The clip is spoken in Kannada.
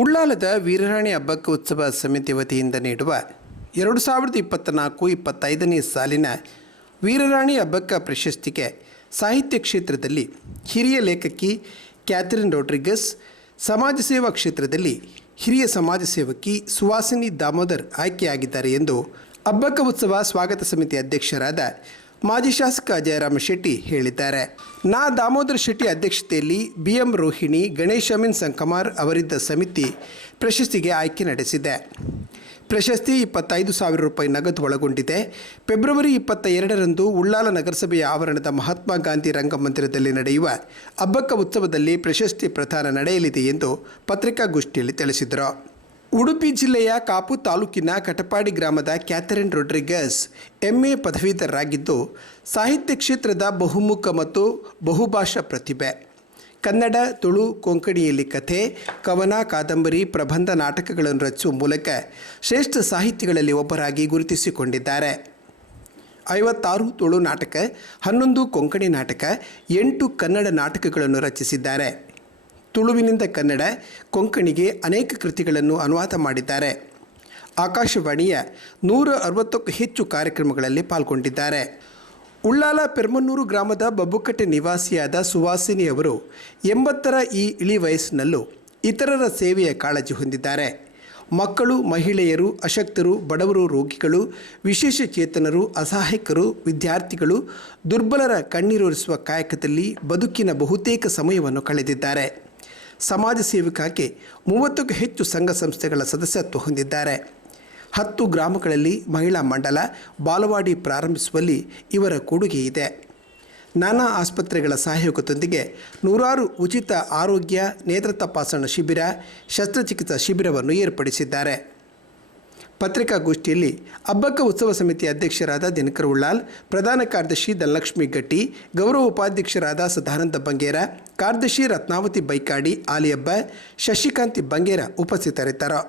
ಉಳ್ಳಾಲದ ವೀರರಾಣಿ ಹಬ್ಬಕ್ಕ ಉತ್ಸವ ಸಮಿತಿ ವತಿಯಿಂದ ನೀಡುವ 2024-25ನೇ ಸಾಲಿನ ವೀರರಾಣಿ ಹಬ್ಬಕ್ಕ ಪ್ರಶಸ್ತಿಗೆ ಸಾಹಿತ್ಯ ಕ್ಷೇತ್ರದಲ್ಲಿ ಹಿರಿಯ ಲೇಖಕಿ ಕ್ಯಾಥರಿನ್ ರೋಡ್ರಿಗಸ್, ಸಮಾಜ ಸೇವಾ ಕ್ಷೇತ್ರದಲ್ಲಿ ಹಿರಿಯ ಸಮಾಜ ಸೇವಕಿ ಸುವಾಸಿನಿ ದಾಮೋದರ್ ಆಯ್ಕೆಯಾಗಿದ್ದಾರೆ ಎಂದು ಹಬ್ಬಕ್ಕ ಉತ್ಸವ ಸ್ವಾಗತ ಸಮಿತಿ ಅಧ್ಯಕ್ಷರಾದ ಮಾಜಿ ಶಾಸಕ ಜಯರಾಮ ಶೆಟ್ಟಿ ಹೇಳಿದ್ದಾರೆ. ದಾಮೋದರ್ ಶೆಟ್ಟಿ ಅಧ್ಯಕ್ಷತೆಯಲ್ಲಿ BM ರೋಹಿಣಿ, ಗಣೇಶ್ ಅಮೀನ್ ಸಂಕಮಾರ್ ಅವರಿದ್ದ ಸಮಿತಿ ಪ್ರಶಸ್ತಿಗೆ ಆಯ್ಕೆ ನಡೆಸಿದೆ. ಪ್ರಶಸ್ತಿ 25,000 ರೂಪಾಯಿ ನಗದು ಒಳಗೊಂಡಿದೆ. ಫೆಬ್ರವರಿ 22ರಂದು ಉಳ್ಳಾಲ ನಗರಸಭೆಯ ಆವರಣದ ಮಹಾತ್ಮ ಗಾಂಧಿ ರಂಗಮಂದಿರದಲ್ಲಿ ನಡೆಯುವ ಹಬ್ಬಕ್ಕ ಉತ್ಸವದಲ್ಲಿ ಪ್ರಶಸ್ತಿ ಪ್ರದಾನ ನಡೆಯಲಿದೆ ಎಂದು ಪತ್ರಿಕಾಗೋಷ್ಠಿಯಲ್ಲಿ ತಿಳಿಸಿದರು. ಉಡುಪಿ ಜಿಲ್ಲೆಯ ಕಾಪು ತಾಲೂಕಿನ ಕಟಪಾಡಿ ಗ್ರಾಮದ ಕ್ಯಾಥರಿನ್ ರೋಡ್ರಿಗಸ್ MA ಪದವೀಧರರಾಗಿದ್ದು, ಸಾಹಿತ್ಯ ಕ್ಷೇತ್ರದ ಬಹುಮುಖ ಮತ್ತು ಬಹುಭಾಷಾ ಪ್ರತಿಭೆ. ಕನ್ನಡ, ತುಳು, ಕೊಂಕಣಿಯಲ್ಲಿ ಕಥೆ, ಕವನ, ಕಾದಂಬರಿ, ಪ್ರಬಂಧ, ನಾಟಕಗಳನ್ನು ರಚಿಸುವ ಮೂಲಕ ಶ್ರೇಷ್ಠ ಸಾಹಿತಿಗಳಲ್ಲಿ ಒಬ್ಬರಾಗಿ ಗುರುತಿಸಿಕೊಂಡಿದ್ದಾರೆ. 56 ತುಳು ನಾಟಕ, 11 ಕೊಂಕಣಿ ನಾಟಕ, 8 ಕನ್ನಡ ನಾಟಕಗಳನ್ನು ರಚಿಸಿದ್ದಾರೆ. ತುಳುವಿನಿಂದ ಕನ್ನಡ, ಕೊಂಕಣಿಗೆ ಅನೇಕ ಕೃತಿಗಳನ್ನು ಅನುವಾದ ಮಾಡಿದ್ದಾರೆ. ಆಕಾಶವಾಣಿಯ 160ಕ್ಕೂ ಹೆಚ್ಚು ಕಾರ್ಯಕ್ರಮಗಳಲ್ಲಿ ಪಾಲ್ಗೊಂಡಿದ್ದಾರೆ. ಉಳ್ಳಾಲ ಪೆರ್ಮನ್ನೂರು ಗ್ರಾಮದ ಬಬ್ಬುಕಟ್ಟೆ ನಿವಾಸಿಯಾದ ಸುವಾಸಿನಿ ಅವರು 80ರ ಈ ಇಳಿ ವಯಸ್ಸಿನಲ್ಲೂ ಇತರರ ಸೇವೆಯ ಕಾಳಜಿ ಹೊಂದಿದ್ದಾರೆ. ಮಕ್ಕಳು, ಮಹಿಳೆಯರು, ಅಶಕ್ತರು, ಬಡವರು, ರೋಗಿಗಳು, ವಿಶೇಷ ಚೇತನರು, ಅಸಹಾಯಕರು, ವಿದ್ಯಾರ್ಥಿಗಳು, ದುರ್ಬಲರ ಕಣ್ಣೀರೊರೆಸುವ ಕಾಯಕದಲ್ಲಿ ಬದುಕಿನ ಬಹುತೇಕ ಸಮಯವನ್ನು ಕಳೆದಿದ್ದಾರೆ. ಸಮಾಜ ಸೇವಕಕ್ಕೆ 30ಕ್ಕೂ ಹೆಚ್ಚು ಸಂಘ ಸಂಸ್ಥೆಗಳ ಸದಸ್ಯತ್ವ ಹೊಂದಿದ್ದಾರೆ. 10 ಗ್ರಾಮಗಳಲ್ಲಿ ಮಹಿಳಾ ಮಂಡಲ, ಬಾಲವಾಡಿ ಪ್ರಾರಂಭಿಸುವಲ್ಲಿ ಇವರ ಕೊಡುಗೆ ಇದೆ. ನಾನಾ ಆಸ್ಪತ್ರೆಗಳ ಸಹಯೋಗದೊಂದಿಗೆ 100 ಉಚಿತ ಆರೋಗ್ಯ, ನೇತ್ರ ತಪಾಸಣಾ ಶಿಬಿರ, ಶಸ್ತ್ರಚಿಕಿತ್ಸಾ ಶಿಬಿರವನ್ನು ಏರ್ಪಡಿಸಿದ್ದಾರೆ. ಪತ್ರಿಕಾಗೋಷ್ಠಿಯಲ್ಲಿ ಹಬ್ಬಕ್ಕ ಉತ್ಸವ ಸಮಿತಿ ಅಧ್ಯಕ್ಷರಾದ ದಿನಕರ್ ಉಳ್ಳಾಲ್, ಪ್ರಧಾನ ಕಾರ್ಯದರ್ಶಿ ಧನಲಕ್ಷ್ಮಿ ಗಟ್ಟಿ, ಗೌರವ ಉಪಾಧ್ಯಕ್ಷರಾದ ಸದಾನಂದ ಬಂಗೇರ, ಕಾರ್ಯದರ್ಶಿ ರತ್ನಾವತಿ ಬೈಕಾಡಿ, ಆಲಿಯಬ್ಬ, ಶಶಿಕಾಂತಿ ಬಂಗೇರ ಉಪಸ್ಥಿತರಿದ್ದರು.